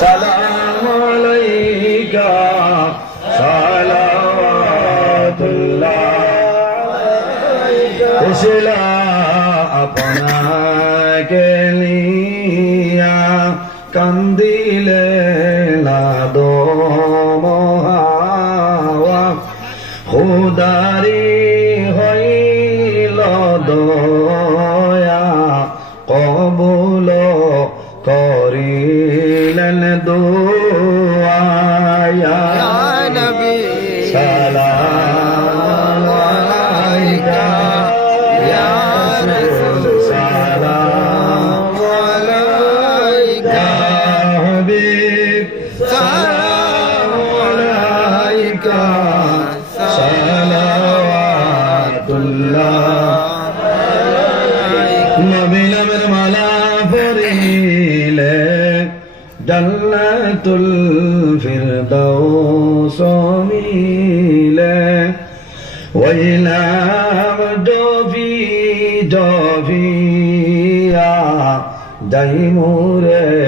সালাম আলাইকা সালাওয়াতুল্লাহ এসলা আপনাকে নিয়া কান্দিলে না দো মহাওয়া খুদারি হইল দয়া কবুল করিলেন দুআ ইয়া নবী সালাম আলাইকা ইয়া রাসূল সালাম আলাইকা হাবিব সালাম আলাইকা সালাওয়াতুল্লাহ নবী নামের মালা পরিলে জান্নাতুল ফিরদাউস মিলে ওই নাম জপি জপিয়া যাই মোরে